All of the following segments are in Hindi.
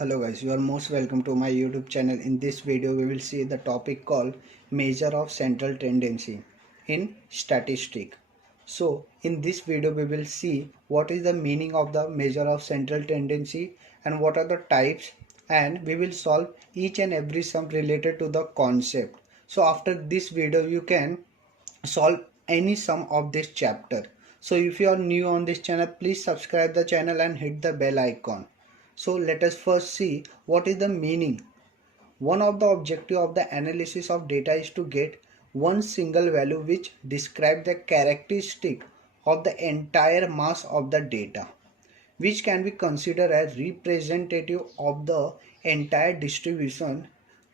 Hello guys, you are most welcome to my YouTube channel. In this video we will see the topic called measure of central tendency in statistics. So in this video we will see what is the meaning of the measure of central tendency and what are the types, and we will solve each and every sum related to the concept. So after this video you can solve any sum of this chapter. So if you are new on this channel, please subscribe the channel and hit the bell icon. So let us first see what is the meaning. One of the objective of the analysis of data is to get one single value which describes the characteristic of the entire mass of the data, which can be considered as representative of the entire distribution.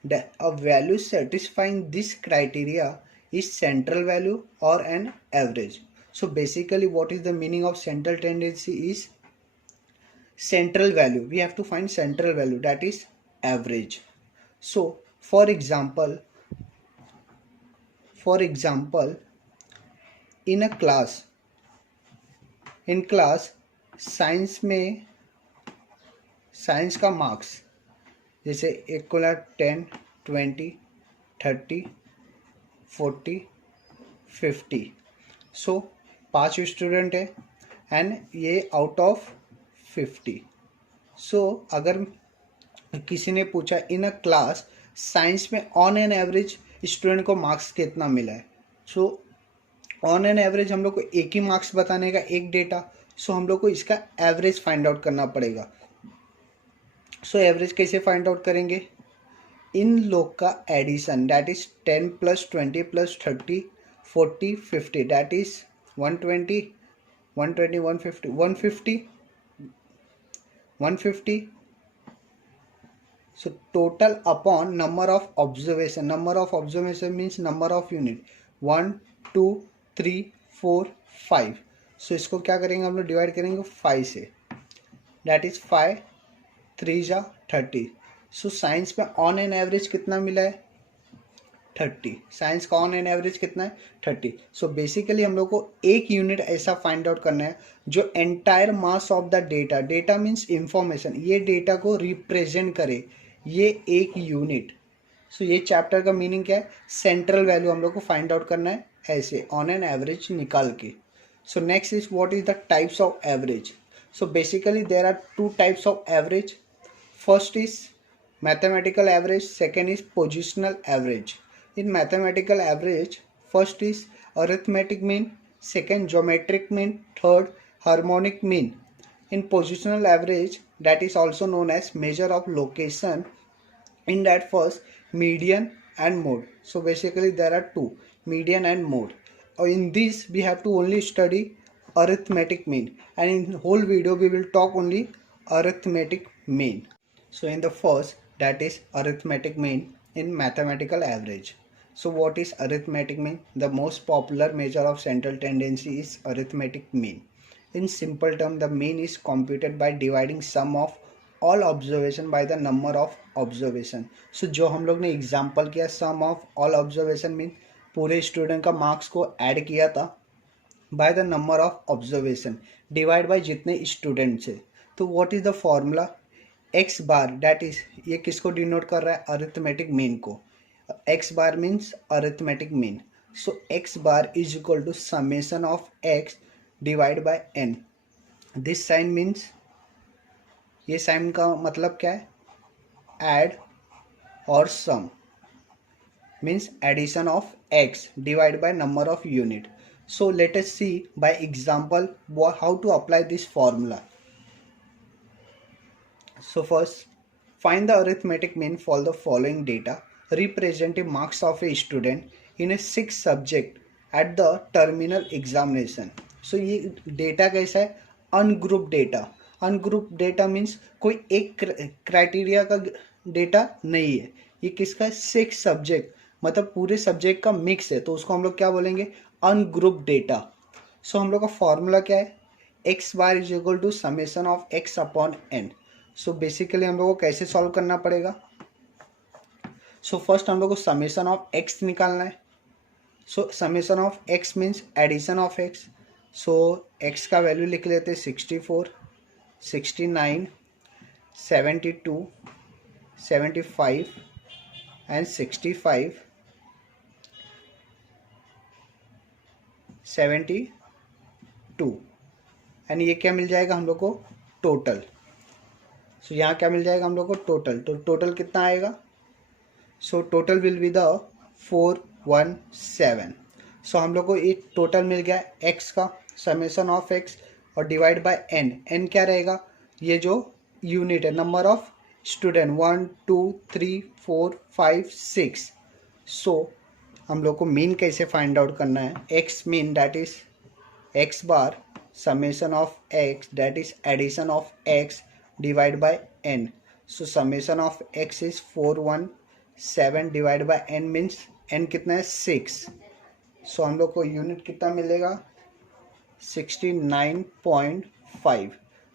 That a value satisfying this criteria is central value or an average. So basically what is the meaning of central tendency is central value. We have to find central value, that is average. So for example in a class science में साइंस का मार्क्स जैसे इक्वल 10, 20, 30, 40, 50. सो 5 स्टूडेंट है एंड ये आउट ऑफ 50. सो अगर किसी ने पूछा इन अ क्लास साइंस में ऑन एन एवरेज स्टूडेंट को मार्क्स कितना मिला है, सो ऑन एन एवरेज हम लोग को एक ही मार्क्स बताने का एक डेटा. सो हम लोग को इसका एवरेज फाइंड आउट करना पड़ेगा. सो एवरेज कैसे फाइंड आउट करेंगे? इन लोग का addition, that is 10 + 20 + 30, 40, 50, that is 120, 120, 150, 150, 150. So total upon number of observation. Number of observation means number of unit. 1, 2, 3, 4, 5. So इसको क्या करेंगे हम लोग? डिवाइड करेंगे 5 से. That is 5, 3 जा 30. So साइंस में ऑन एन एवरेज कितना मिला है? 30. साइंस का ऑन एन एवरेज कितना है? 30. सो बेसिकली हम लोग को एक यूनिट ऐसा फाइंड आउट करना है जो entire mass of the data, data means information, ये डेटा को रिप्रेजेंट करे, ये एक यूनिट. सो ये चैप्टर का मीनिंग क्या है? सेंट्रल वैल्यू हम लोग को फाइंड आउट करना है ऐसे ऑन एन एवरेज निकाल के. So next is what is the types of average. So basically there are 2 types of average. First is mathematical average, second is positional average. In mathematical average, first is arithmetic mean, second geometric mean, third harmonic mean. In positional average, that is also known as measure of location, in that first median and mode. So basically there are 2, median and mode. In this we have to only study arithmetic mean, and in whole video we will talk only arithmetic mean. So in the first, that is arithmetic mean in mathematical average. So what is arithmetic mean? The most popular measure of central tendency is arithmetic mean. In simple term, the mean is computed by dividing sum of all observation by the number of observation. So जो हम लोग ने एग्जाम्पल किया sum of all observation mean पूरे स्टूडेंट का मार्क्स को ऐड किया था by the number of observation divide by जितने स्टूडेंट्स है. तो what is the formula? x bar, that is ये किसको डिनोट कर रहा है? अरिथमेटिक मीन को. x bar means arithmetic mean. So x bar is equal to summation of x divided by n. This sign means, ये साइन का मतलब क्या है? Add or sum means addition of x divided by number of unit. So let us see by example how to apply this formula. So first, find the arithmetic mean for the following data representing marks of a student in a 6 subject at the terminal examination. So ये डेटा कैसा है? Ungroup data. Ungroup data means कोई एक क्राइटेरिया का डेटा नहीं है. ये किसका? 6 सब्जेक्ट, मतलब पूरे सब्जेक्ट का मिक्स है, तो उसको हम लोग क्या बोलेंगे? Ungroup data. सो हम लोग का फॉर्मूला क्या है? X bar is equal to summation of x upon n. So basically हम लोग को कैसे सॉल्व करना पड़ेगा? सो फर्स्ट हम लोग को समेशन ऑफ एक्स निकालना है. So summation of x means addition of x. So x का वैल्यू लिख लेते हैं 64, 69, 72, 75 एंड 65, 72 एंड ये क्या मिल जाएगा हम लोग को टोटल। सो यहाँ क्या मिल जाएगा हम लोग को टोटल, तो टोटल कितना आएगा, so total will be the 417। सो हम लोग को एक टोटल मिल गया एक्स का, समेशन ऑफ एक्स और डिवाइड बाय एन। एन क्या रहेगा, ये जो यूनिट है, नंबर ऑफ स्टूडेंट 1 2 3 4 5 6। सो हम लोग को मीन कैसे फाइंड आउट करना है, x mean that is x bar summation of x that is addition of x divided by n. So summation of x is 417 divided by n means n कितना है 6. So हम लोग को यूनिट कितना मिलेगा 69.5.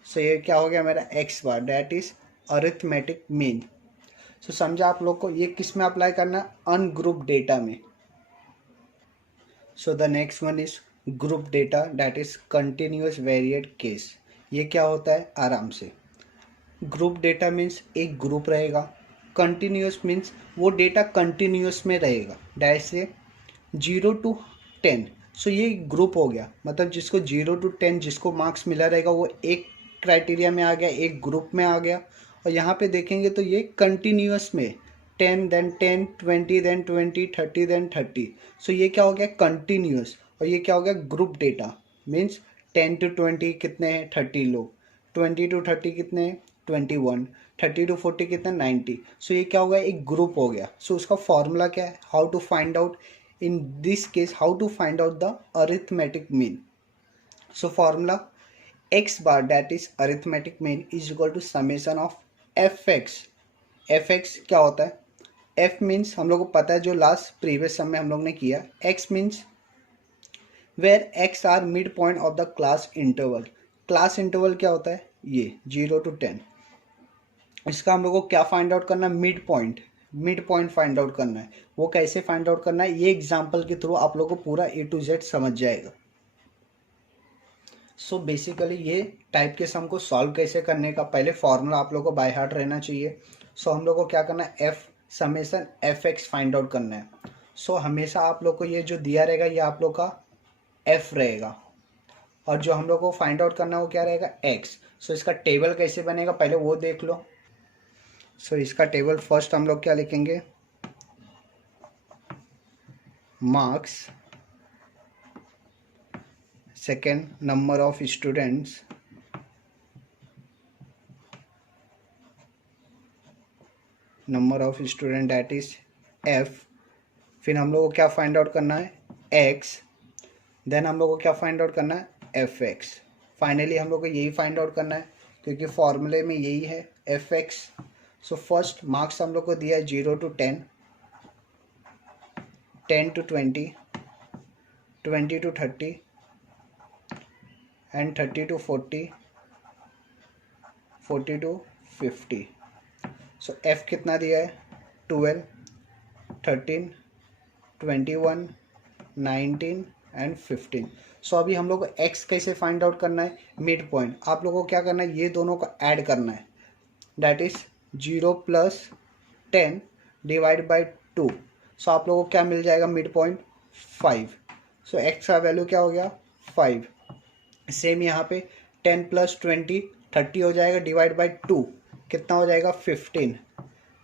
So ये क्या हो गया मेरा x bar that is arithmetic mean. So समझा आप लोग को, ये किस में अप्लाई करना है, अनग्रुप डेटा में. So the next one is group data that is continuous variate case. ये क्या होता है आराम से, ग्रुप डेटा मीन्स एक ग्रुप रहेगा, कंटिन्यूस मीन्स वो डेटा कंटिन्यूस में रहेगा, जैसे 0 to 10. सो ये ग्रुप हो गया, मतलब जिसको 0 to 10 जिसको मार्क्स मिला रहेगा वो एक क्राइटेरिया में आ गया, एक ग्रुप में आ गया. और यहाँ पे देखेंगे तो ये कंटिन्यूस में 10 देन 10 20 देन 20 30 देन 30. सो ये क्या हो गया कंटिन्यूस. और ये क्या हो गया ग्रुप डेटा मीन्स 10 to 20 कितने हैं 30 लोग, 20 to 30 कितने हैं 21, 30 to 40 कितने 90. सो ये क्या हो गया एक ग्रुप हो गया. सो उसका फॉर्मूला क्या है, how to find out in this case, how to find out the arithmetic mean. So formula x bar that is arithmetic mean is equal to summation of F x. F x क्या होता है, एफ मीन्स हम लोग को पता है जो लास्ट प्रीवियस सम में हम लोग ने किया, x means where x are mid point of the class interval. Class interval क्या होता है, ये 0 to 10. इसका हम लोग को क्या फाइंड आउट करना है, मिड पॉइंट फाइंड आउट करना है. वो कैसे फाइंड आउट करना है, ये एग्जाम्पल के थ्रू आप लोग को पूरा A to Z समझ जाएगा. सो बेसिकली ये टाइप के सम को सॉल्व कैसे करने का पहले फॉर्मूला आप लोग को बाय हार्ट रहना चाहिए. सो हम लोग को क्या करना है, F summation F x find out करना है. सो हमेशा आप लोग को ये जो दिया रहेगा ये आप लोग का एफ रहेगा, और जो हम लोग को फाइंड आउट करना है वो क्या रहेगा एक्स. सो इसका टेबल कैसे बनेगा पहले वो देख लो. सो इसका टेबल फर्स्ट हम लोग क्या लिखेंगे, marks, second number of students, number of student that is F. फिर हम लोग को क्या फाइंड आउट करना है एक्स, देन हम लोग को क्या फाइंड आउट करना है एफ एक्स. फाइनली हम लोग को यही फाइंड आउट करना है क्योंकि फॉर्मूले में यही है F x. So first marks हम लोग को दिया है 0 to 10, 10 to 20, 20 to 30 and 30 to 40, 40 to 50. So F कितना दिया है 12, 13, 21, 19 एंड 15. सो अभी हम लोग को x कैसे फाइंड आउट करना है, मिड पॉइंट. आप लोगों को क्या करना है, ये दोनों को ऐड करना है, दैट इज 0 + 10 डिवाइड बाई 2. सो आप लोगों को क्या मिल जाएगा मिड पॉइंट 5. सो x का वैल्यू क्या हो गया 5. सेम यहाँ पे 10 + 20 30 हो जाएगा, डिवाइड बाई 2 कितना हो जाएगा 15.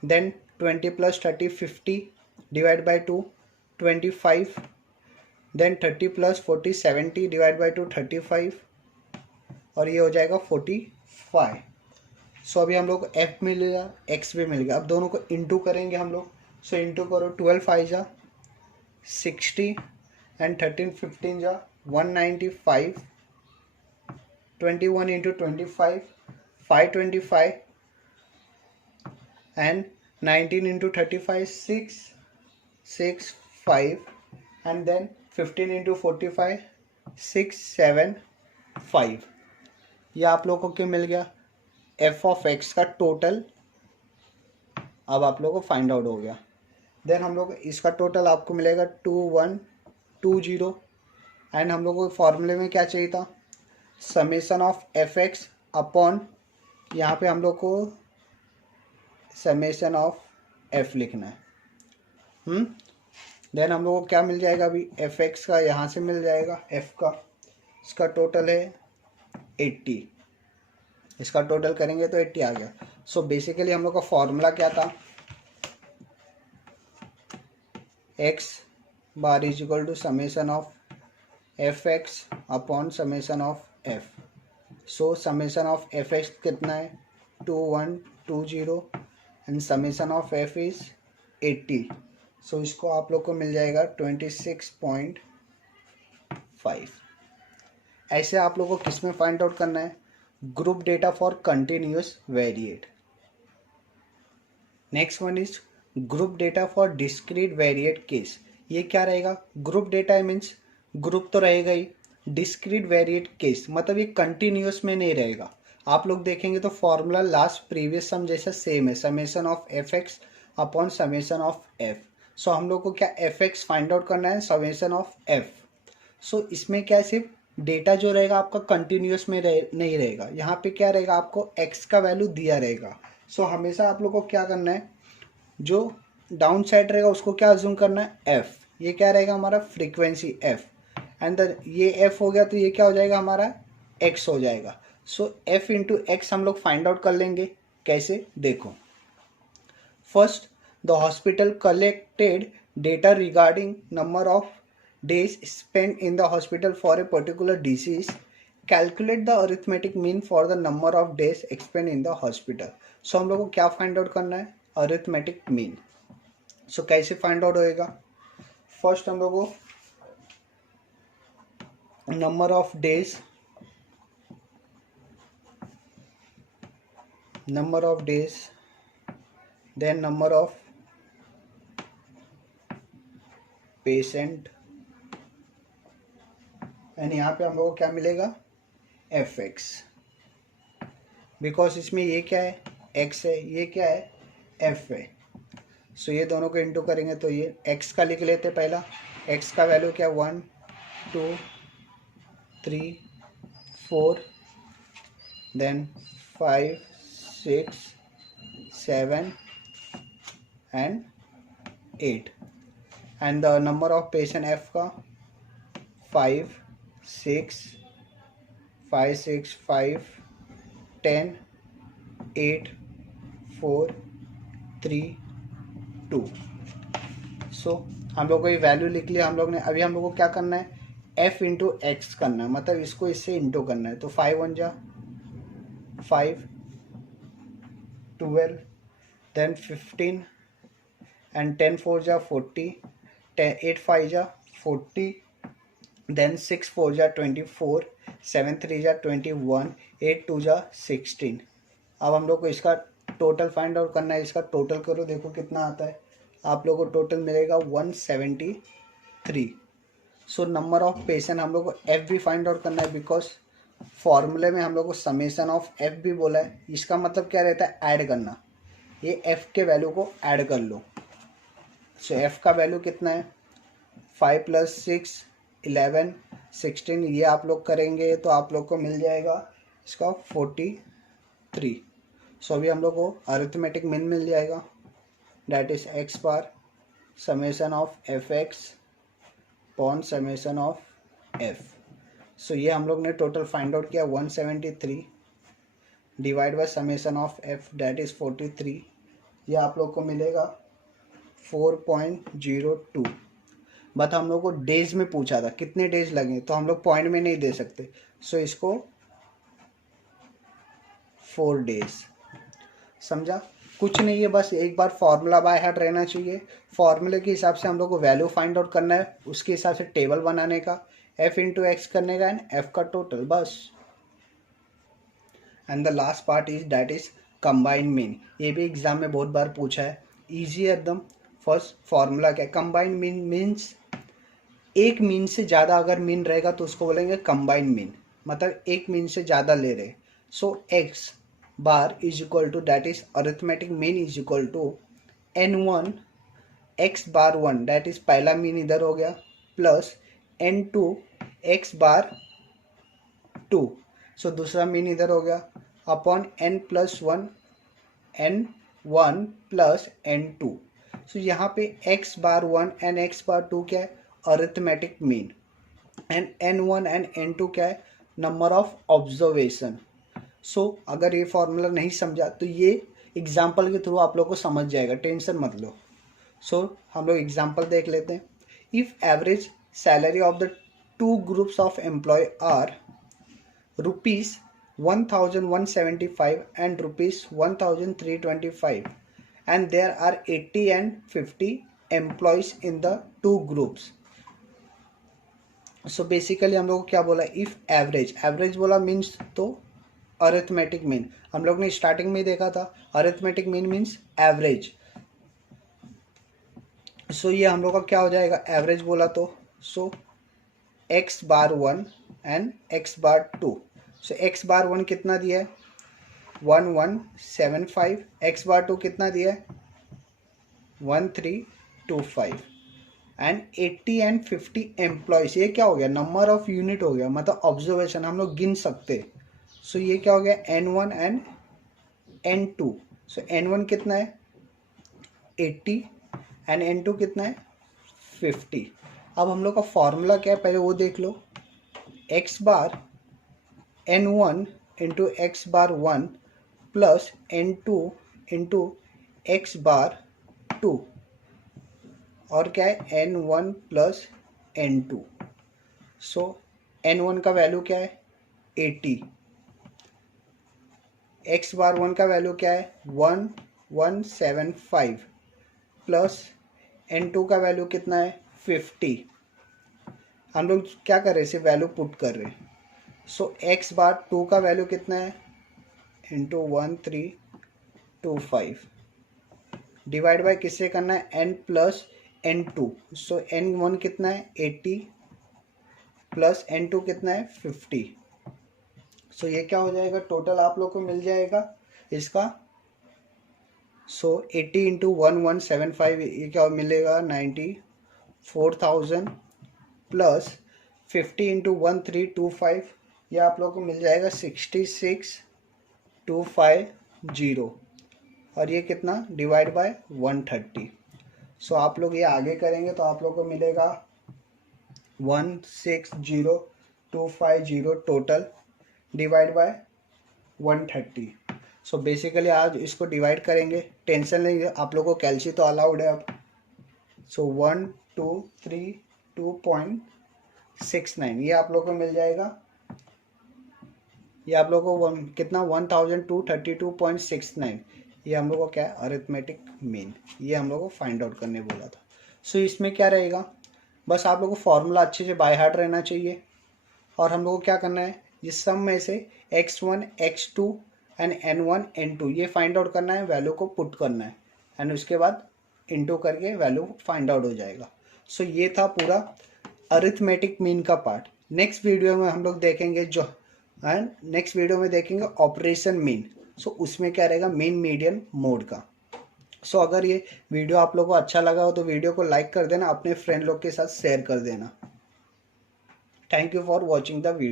Then 20 + 30 50 divide by 2 25. Then 30 + 40 70 divide by 2 35, और ये हो जाएगा 45. सो अभी हम लोग को एफ मिल गया, एक्स भी मिल गया. अब दोनों को इंटू करेंगे हम लोग. सो इंटू करो 12 5 जा 60 एंड 13 15 जा 195, 21 into 25 525 and 19 into 35 6 5 and then 15 into 45 6 7 5. ये आप लोगों को क्या मिल गया एफ ऑफ एक्स का टोटल. अब आप लोगों को फाइंड आउट हो गया. देन हम लोग इसका टोटल आपको मिलेगा 2120 एंड हम लोग को फॉर्मूले में क्या चाहिए था summation of F x upon, यहाँ पे हम लोग को समेशन ऑफ एफ लिखना है। देन हम लोग को क्या मिल जाएगा अभी, एफ एक्स का यहाँ से मिल जाएगा, एफ का इसका टोटल है 80, इसका टोटल करेंगे तो 80 आ गया। सो बेसिकली हम लोग का फॉर्मूला क्या था, x bar is equal to summation of F x upon summation of F. So summation of F x कितना है 2120 and summation of f is 80। So इसको आप लोग को मिल जाएगा 26.5। ऐसे आप लोग को किस में फाइंड आउट करना है, group data for continuous variate. Next one is group data for discrete variate case. ये क्या रहेगा, ग्रुप डेटा मीन्स ग्रुप तो रहेगा ही, डिस्क्रीट वेरिएट केस मतलब ये कंटिन्यूअस में नहीं रहेगा। आप लोग देखेंगे तो फॉर्मूला लास्ट प्रीवियस सम जैसा सेम है, summation of F x upon summation of F. So हम लोग को क्या एफ एक्स फाइंड आउट करना है, समेशन ऑफ एफ। सो इसमें क्या सिर्फ डेटा जो रहेगा आपका कंटिन्यूअस में नहीं रहेगा, यहाँ पे क्या रहेगा आपको एक्स का वैल्यू दिया रहेगा। सो हमेशा आप लोग को क्या करना है, जो डाउन साइड रहेगा उसको क्या अज्यूम करना है, एफ। ये क्या रहेगा हमारा फ्रीक्वेंसी एफ, एंड ये एफ हो गया तो ये क्या हो जाएगा हमारा एक्स हो जाएगा। सो एफ इंटू एक्स हम लोग फाइंड आउट कर लेंगे, कैसे देखो। First the hospital collected data regarding number of days spent in the hospital for a particular disease. Calculate the arithmetic mean for the number of days spent in the hospital. So हम लोग को क्या फाइंड आउट करना है, अरिथमेटिक मीन। सो कैसे फाइंड आउट होएगा, फर्स्ट हम लोग को number of days, then number of patient, and यहाँ पे हम लोग को क्या मिलेगा, एफ एक्स। बिकॉज इसमें ये क्या है, एक्स है, ये क्या है, एफ है। सो ये दोनों को इंटू करेंगे तो ये एक्स का लिख लेते पहला, एक्स का वैल्यू क्या 1 2 3 4 then 5 6 7 and 8, and the number of patient f का 5 6 5 6 5 10 8 4 3 2। सो हम लोग को ये वैल्यू लिख लिया हम लोग ने। अभी हम लोग को क्या करना है, f इंटू एक्स करना है, मतलब इसको इससे इंटू करना है। तो 5 1 जा 5 12 देन 15 एंड 10 4 जा 40 8 5 जा 40 देन 6 4 जा 24 7 3 जा 21 8 2 जा 16। अब हम लोग को इसका टोटल फाइंड आउट करना है, इसका टोटल करो देखो कितना आता है, आप लोग को टोटल मिलेगा 173। सो नंबर ऑफ पेशेंट हम लोग को एफ भी फाइंड आउट करना है, बिकॉज फॉर्मूले में हम लोग को समेशन ऑफ एफ भी बोला है। इसका मतलब क्या रहता है, ऐड करना, ये एफ के वैल्यू को ऐड कर लो। सो एफ का वैल्यू कितना है 5 + 6 11 16, ये आप लोग करेंगे तो आप लोग को मिल जाएगा इसका 43। सो अभी हम लोग को अरिथमेटिक मीन मिल जाएगा, that is x bar summation of F x upon summation of F. So ये हम लोग ने टोटल फाइंड आउट किया 173 divide by summation of f that is 43, ये आप लोग को मिलेगा 4.02। बट हम लोग को डेज में पूछा था कितने डेज लगे, तो हम लोग पॉइंट में नहीं दे सकते। सो इसको 4 डेज समझा, कुछ नहीं है, बस एक बार फॉर्मूला बाय हार्ट रहना चाहिए। फॉर्मूले के हिसाब से हम लोग को वैल्यू फाइंड आउट करना है, उसके हिसाब से टेबल बनाने का, एफ इंटू एक्स करने का एंड एफ का टोटल, बस। And the last part is that is combine mean. ये भी एग्जाम में बहुत बार पूछा है, इजी है एकदम। फर्स्ट फॉर्मूला क्या है, कंबाइन मीन मीन्स एक मीन से ज़्यादा अगर मीन रहेगा तो उसको बोलेंगे कंबाइन मीन, मतलब एक मीन से ज़्यादा ले रहे। So x bar is equal to that is arithmetic mean is equal to n1 x bar 1 that is पहला मीन इधर हो गया, प्लस n2 x बार 2, सो दूसरा मीन इधर हो गया, upon n + 1 n 1 plus n2। सो यहाँ पे x बार 1 एंड x बार 2 क्या है, arithmetic mean, and n1 and n2 क्या है, नंबर ऑफ ऑब्जर्वेशन। सो अगर ये फॉर्मूला नहीं समझा तो ये एग्जाम्पल के थ्रू आप लोग को समझ जाएगा, टेंशन मत लो। सो हम लोग एग्जाम्पल देख लेते हैं। If average salary of the two groups of employ are rupees 1175 and rupees 1325 and there are 80 and 50 employees in the two groups। So basically हम लोग को क्या बोला, इफ एवरेज, एवरेज बोला मीन्स तो अरिथमेटिक मीन, हम लोग ने स्टार्टिंग में ही देखा था, अरिथमेटिक मीन मीन्स एवरेज। सो ये हम लोग का क्या हो जाएगा, एवरेज बोला तो, so x bar 1 and x bar 2। So x bar 1 कितना दिया है, 1175, एक्स बार 2 कितना दिया है, 1325 एंड 80 एंड 50 एम्प्लॉयज। ये क्या हो गया, नंबर ऑफ यूनिट हो गया, मतलब ऑब्जर्वेशन हम लोग गिन सकते। सो ये क्या हो गया, n1 and n2। So n1 कितना है 80 एंड n2 कितना है 50। अब हम लोग का फॉर्मूला क्या है पहले वो देख लो, x बार n1 into x bar 1 plus n2 into x bar 2 और क्या है n1 प्लस n2। सो n1 का वैल्यू क्या है 80, एक्स बार 1 का वैल्यू क्या है 1175 प्लस n2 का वैल्यू कितना है 50। हम लोग क्या कर रहे हैं, वैल्यू पुट कर रहे हैं। सो एक्स बार 2 का वैल्यू कितना है इंटू 1325 डिवाइड बाय किससे करना है, n प्लस n2। सो n1 कितना है 80 प्लस n2 कितना है 50। सो ये क्या हो जाएगा, टोटल आप लोग को मिल जाएगा इसका। सो 80 इंटू 1175 ये क्या मिलेगा 94,000 प्लस 50 इंटू 1325 ये आप लोग को मिल जाएगा 66,250 और ये कितना डिवाइड बाय 130। सो आप लोग ये आगे करेंगे तो आप लोग को मिलेगा 160250 total divide by 130। So basically आज इसको डिवाइड करेंगे, टेंशन नहीं, आप लोगों को कैल्सी तो अलाउड है अब। सो 1232.69 ये आप लोग को मिल जाएगा, ये आप लोग को कितना 1232.69 ये हम लोग को क्या है अरिथमेटिक मीन, ये हम लोग को फाइंड आउट करने बोला था। सो इसमें क्या रहेगा, बस आप लोग को फॉर्मूला अच्छे से बाय हार्ट रहना चाहिए और हम लोग को क्या करना है, इस सब में से x1 x2 and n1 n2 ये फाइंड आउट करना है, वैल्यू को पुट करना है एंड उसके बाद इनटू करके वैल्यू फाइंड आउट हो जाएगा। सो ये था पूरा अरिथमेटिक मीन का पार्ट। नेक्स्ट वीडियो में हम लोग देखेंगे नेक्स्ट वीडियो में देखेंगे ऑपरेशन मीन। सो उसमें क्या रहेगा, मीन मीडियन मोड का। सो अगर ये वीडियो आप लोगों को अच्छा लगा हो तो वीडियो को लाइक कर देना, अपने फ्रेंड लोग के साथ शेयर कर देना। Thank you for watching the video.